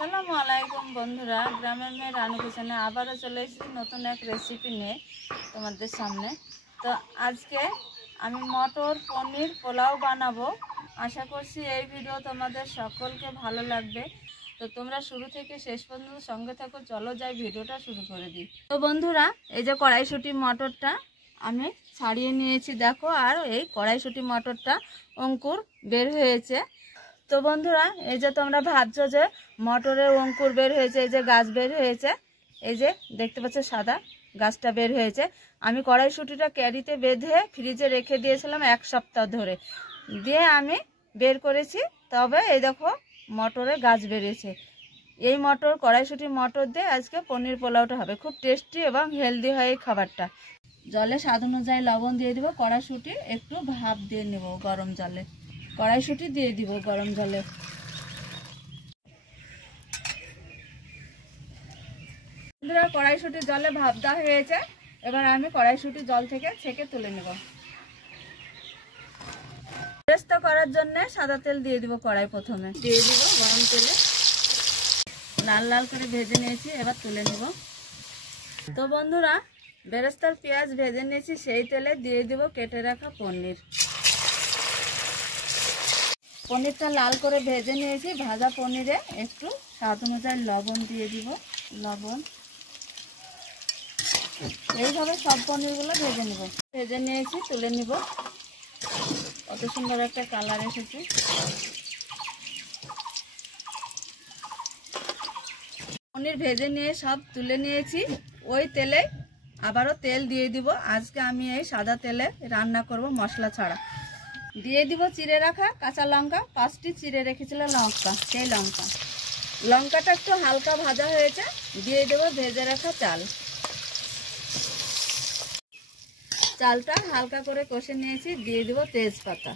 আসসালামু আলাইকুম বন্ধুরা, গ্রামের মেয়ে রানু কিচেনে আবারও চলে এসেছি নতুন এক রেসিপি নিয়ে তোমাদের সামনে। তো আজকে আমি মটর পনির পোলাও বানাবো। আশা করছি এই ভিডিও তোমাদের সকলকে ভালো লাগবে। তো তোমরা শুরু থেকে শেষ পর্যন্ত সঙ্গে থাকো। চলো যাই ভিডিওটা শুরু করে দিই। তো বন্ধুরা, এই যে কড়াইশুঁটি মটরটা আমি ছাড়িয়ে নিয়েছি দেখো, আর এই কড়াইশুঁটি মটরটা অঙ্কুর বের হয়েছে। তো বন্ধুরা, এই যে তোমরা ভাবছো যে মটরের অঙ্কুর বের হয়েছে, এই যে গাছ বের হয়েছে, এই যে দেখতে পাচ্ছ সাদা গাছটা বের হয়েছে। আমি কড়াইশুঁটিটা ক্যারিতে বেঁধে ফ্রিজে রেখে দিয়েছিলাম 1 সপ্তাহ ধরে, দিয়ে আমি বের করেছি। তবে এই দেখো মটরের গাছ বেরিয়েছে। এই মটর কড়াইশুঁটি মটর দিয়ে আজকে পনির পোলাওটা হবে। খুব টেস্টি এবং হেলদি হয় এই খাবারটা। জলে স্বাদ অনুযায়ী লবণ দিয়ে দিব। কড়াইশুঁটি একটু ভাপ দিয়ে নেব গরম জলে। কড়াইশুঁটি দিয়ে দিব গরম জলে। কড়াইশুঁটি জলে ভাপ দেওয়া হয়েছে। এবার আমি কড়াইশুঁটি জল থেকে ছেঁকে তুলে নেব। বেরেস্তা করার জন্য সাদা তেল দিয়ে দিব। কড়াই প্রথমে দিয়ে দিব গরম তেলে, লাল লাল করে ভেজে নিয়েছি, এবার তুলে নেব। তো বন্ধুরা, বেরেস্তার পেঁয়াজ ভেজে নিয়েছি, সেই তেলে দিয়ে দিব কেটে রাখা পনির। পনিরটা লাল করে ভেজে নিয়েছি। ভাজা পনিরে একটু স্বাদ অনুযায়ী লবণ দিয়ে দিব। লবণ এইভাবে সব পনিরগুলো ভেজে নেব। ভেজে নিয়েছি, তুলে নিব। কত সুন্দর একটা কালার এসেছে। পনির ভেজে নিয়ে সব তুলে নিয়েছি। ওই তেলে আবারও তেল দিয়ে দিব। আজকে আমি এই সাদা তেলে রান্না করব মশলা ছাড়া। দিয়ে দিব চিড়ে রাখা কাঁচা লঙ্কা, 5টি চিড়ে রেখেছিল লঙ্কা, সেই লঙ্কাটা একটু হালকা ভাজা হয়েছে। দিয়ে দেব ভেজে রাখা চালটা হালকা করে কষে নিয়েছি। দিয়ে দিব তেজপাতা।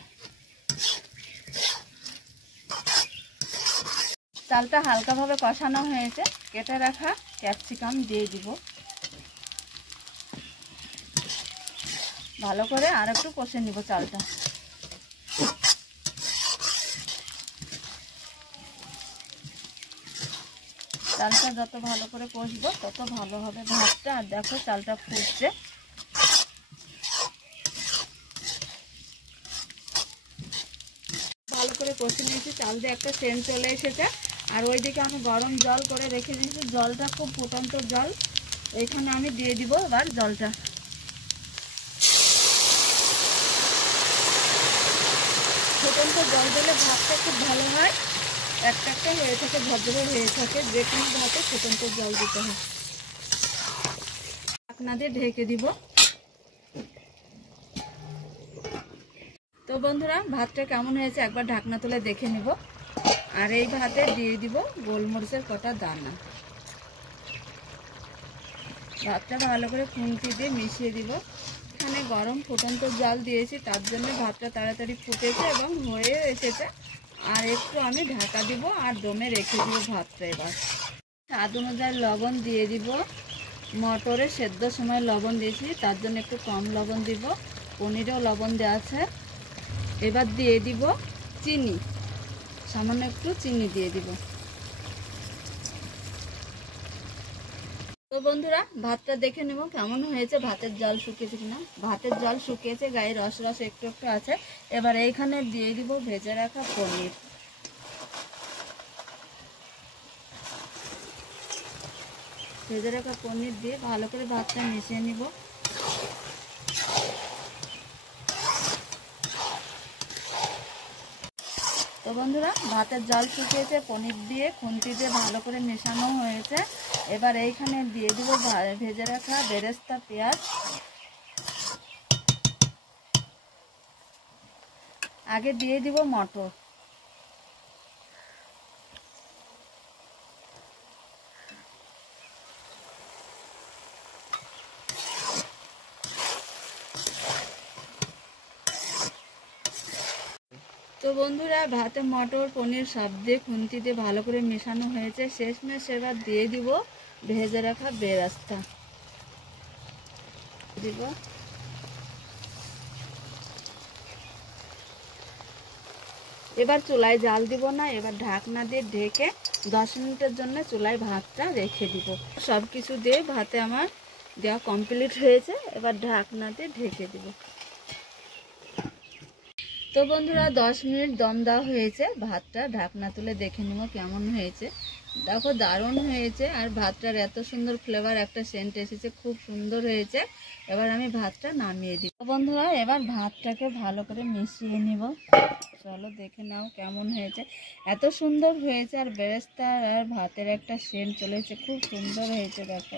চালটা হালকাভাবে কষানো হয়েছে। কেটে রাখা ক্যাপসিকাম দিয়ে দিব। ভালো করে আর একটু কষে নিব চালটা। চালটা যত ভালো করে কষবো তত ভালো হবে ভাতটা। আর দেখো চালটা ফুটছে। ভালো করে কষে নিয়েছি। চাল দিয়ে একটা সেন্ট চলে এসেছে। আর ওইদিকে আমি গরম জল করে রেখে দিয়েছি। জলটা খুব ফুটন্ত জল। এইখানে আমি দিয়ে দিব এবার জলটা। ফুটন্ত জল দিলে ভাতটা খুব ভালো হয়। একটা হয়ে থাকে, ঝরঝরে হয়ে থাকে। যে কোনো ভাতে ফুটন্ত জল দিতে হয়। ঢাকনা দিয়ে ঢেকে দিব। তো বন্ধুরা, ভাতটা কেমন হয়েছে একবার ঢাকনা তুলে দেখে নিব। আর এই ভাতে দিয়ে দিব গোলমরিচের কটা দানা। ভাতটা ভালো করে খুন্তি দিয়ে মিশিয়ে দিব। এখানে গরম ফুটন্ত জল দিয়েছি, তার জন্য ভাতটা তাড়াতাড়ি ফুটেছে এবং হয়ে এসেছে। আর একটু আমি ঢাকা দিব আর দমে রেখে দিব ভাতটা। এবার স্বাদ অনুযায়ী লবণ দিয়ে দিব। মটরে সেদ্ধ সময় লবণ দিয়েছি, তার জন্য একটু কম লবণ দিব। পনিরেও লবণ দেওয়া আছে। এবার দিয়ে দিব চিনি, সামান্য একটু চিনি দিয়ে দিব। তো বন্ধুরা, ভাতটা দেখে নেব কেমন হয়েছে, ভাতের জল শুকিয়েছে কিনা। ভাতের জল শুকিয়েছে, গায়ে রস রস একটু একটু আছে। এবার এইখানে দিয়ে দিব ভেজে রাখা পনির। ভেজে রাখা পনির দিয়ে ভালো করে ভাতটা মিশিয়ে নিব। তো বন্ধুরা, ভাতের জল শুকিয়েছে, পনির দিয়ে খুন্তি দিয়ে ভালো করে মেশানো হয়েছে। এবার এইখানে দিয়ে দিব ভেজে রাখা বেরেস্তা পেঁয়াজ। আগে দিয়ে দিব মটর। তো বন্ধুরা, ভাতে মটর পনির সব দিয়ে খুন্তি দিয়ে ভালো করে মেশানো হয়েছে। শেষমেশ এবার দিয়ে দিব ভেজে রাখা বেরেস্তা দিব। এবার চুলায় জাল দিব না, এবার ঢাকনা দিয়ে ঢেকে 10 মিনিটের জন্য চুলায় ভাতটা রেখে দিব। সব কিছু দিয়ে ভাতে আমার দেওয়া কমপ্লিট হয়েছে, এবার ঢাকনা দিয়ে ঢেকে দিব। তো বন্ধুরা 10 মিনিট দম দেওয়া হয়েছে, ভাতটা ঢাকনা তুলে দেখে নিব কেমন হয়েছে। দেখো দারুণ হয়েছে, আর ভাতটার এত সুন্দর ফ্লেভার, একটা সেন্ট এসেছে, খুব সুন্দর হয়েছে। এবার আমি ভাতটা নামিয়ে দিব। বন্ধুরা এবার ভাতটাকে ভালো করে মিশিয়ে নিব। চলো দেখে নাও কেমন হয়েছে, এত সুন্দর হয়েছে, আর বেরেস্তার আর ভাতের একটা সেন্ট চলেছে, খুব সুন্দর হয়েছে। দেখো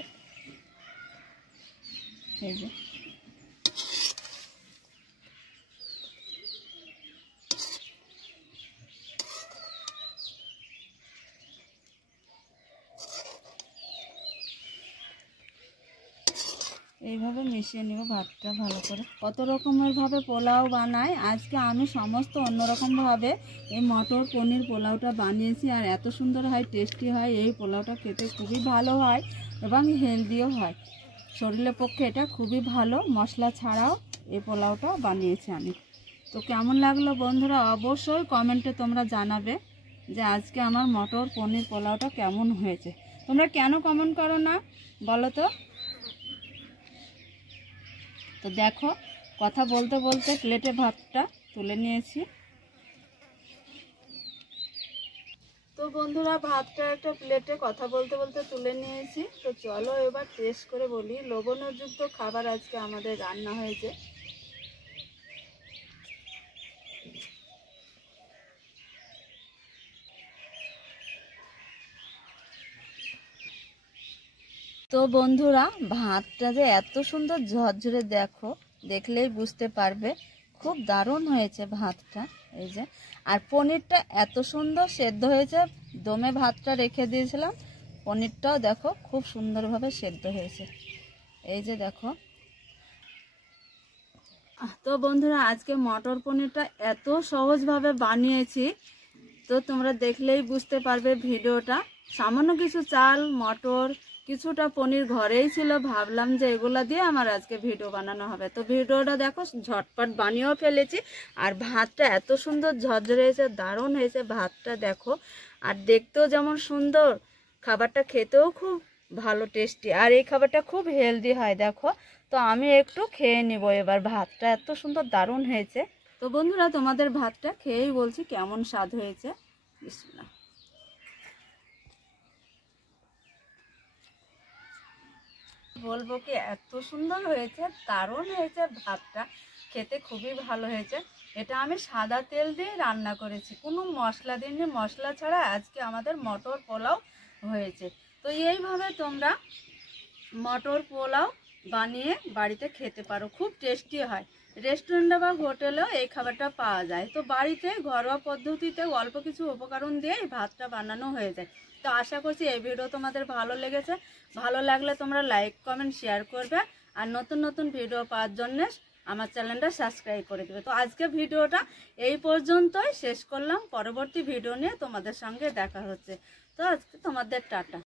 এই যে এইভাবে মিশিয়ে নিব ভাতটা ভালো করে। কত রকমের ভাবে পোলাও বানায়, আজকে আমি সমস্ত অন্যরকম ভাবে এই মটর পনির পোলাওটা বানিয়েছি, আর এত সুন্দর হয়, টেস্টি হয়। এই পোলাওটা খেতে খুবই ভালো হয় এবং হেলদিও হয়, শরীরের পক্ষে এটা খুবই ভালো। মশলা ছাড়াও এই পোলাওটা বানিয়েছি আমি। তো কেমন লাগলো বন্ধুরা অবশ্যই কমেন্টে তোমরা জানাবে যে আজকে আমার মটর পনির পোলাওটা কেমন হয়েছে। তোমরা কেন কমেন্ট করো না বলো তো? তো দেখো কথা বলতে বলতে প্লেটে ভাতটা তুলে নিয়েছি। তো বন্ধুরা ভাতটা একটা প্লেটে কথা বলতে বলতে তুলে নিয়েছি। তো চলো এবার টেস্ট করে বলি। লবণযুক্ত খাবার আজকে আমাদের রান্না হয়েছে। তো বন্ধুরা ভাতটা যে এত সুন্দর ঝরঝরে, দেখো দেখলেই বুঝতে পারবে, খুব দারুণ হয়েছে ভাতটা। এই যে, আর পনিরটা এত সুন্দর সেদ্ধ হয়েছে, দমে ভাতটা রেখে দিয়েছিলাম, পনিরটাও দেখো খুব সুন্দরভাবে সেদ্ধ হয়েছে। এই যে দেখো। তো বন্ধুরা আজকে মটর পনিরটা এত সহজভাবে বানিয়েছি, তো তোমরা দেখলেই বুঝতে পারবে ভিডিওটা। সামান্য কিছু চাল, মটর, কিছুটা পনির ঘরেই ছিল, ভাবলাম যে এগুলা দিয়ে আমার আজকে ভিডিও বানানো হবে। তো ভিডিওটা দেখো ঝটপট বানিয়েও ফেলেছি, আর ভাতটা এত সুন্দর ঝরঝরে হয়েছে, দারুণ হয়েছে ভাতটা দেখো। আর দেখতেও যেমন সুন্দর, খাবারটা খেতেও খুব ভালো টেস্টি, আর এই খাবারটা খুব হেলদি হয় দেখো। তো আমি একটু খেয়ে নিব এবার, ভাতটা এত সুন্দর দারুণ হয়েছে। তো বন্ধুরা তোমাদের ভাতটা খেয়েই বলছি কেমন স্বাদ হয়েছে। বিসমিল্লাহ। বলবো কি এত সুন্দর হয়েছে, দারুণ হয়েছে, ভাতটা খেতে খুবই ভালো হয়েছে। এটা আমি সাদা তেল দিয়ে রান্না করেছি, কোনো মশলা দিইনি, মশলা ছাড়া আজকে আমাদের মটর পোলাও হয়েছে। তো এইভাবে তোমরা মটর পোলাও বানিয়ে বাড়িতে খেতে পারো, খুব টেস্টি হয়। রেস্টুরেন্টে বা হোটেলেও এই খাবারটা পাওয়া যায়। তো বাড়িতে ঘরোয়া পদ্ধতিতে অল্প কিছু উপকরণ দিয়ে এই ভাতটা বানানো হয়ে যায়। তো আশা করছি এই ভিডিও তোমাদের ভালো লেগেছে। ভালো লাগলে তোমরা লাইক কমেন্ট শেয়ার করবে, আর নতুন নতুন ভিডিও পাওয়ার জন্য আমার চ্যানেলটা সাবস্ক্রাইব করে দেবে। তো আজকে ভিডিওটা এই পর্যন্তই শেষ করলাম, পরবর্তী ভিডিও নিয়ে তোমাদের সঙ্গে দেখা হচ্ছে। তো আজকে তোমাদের টাটা।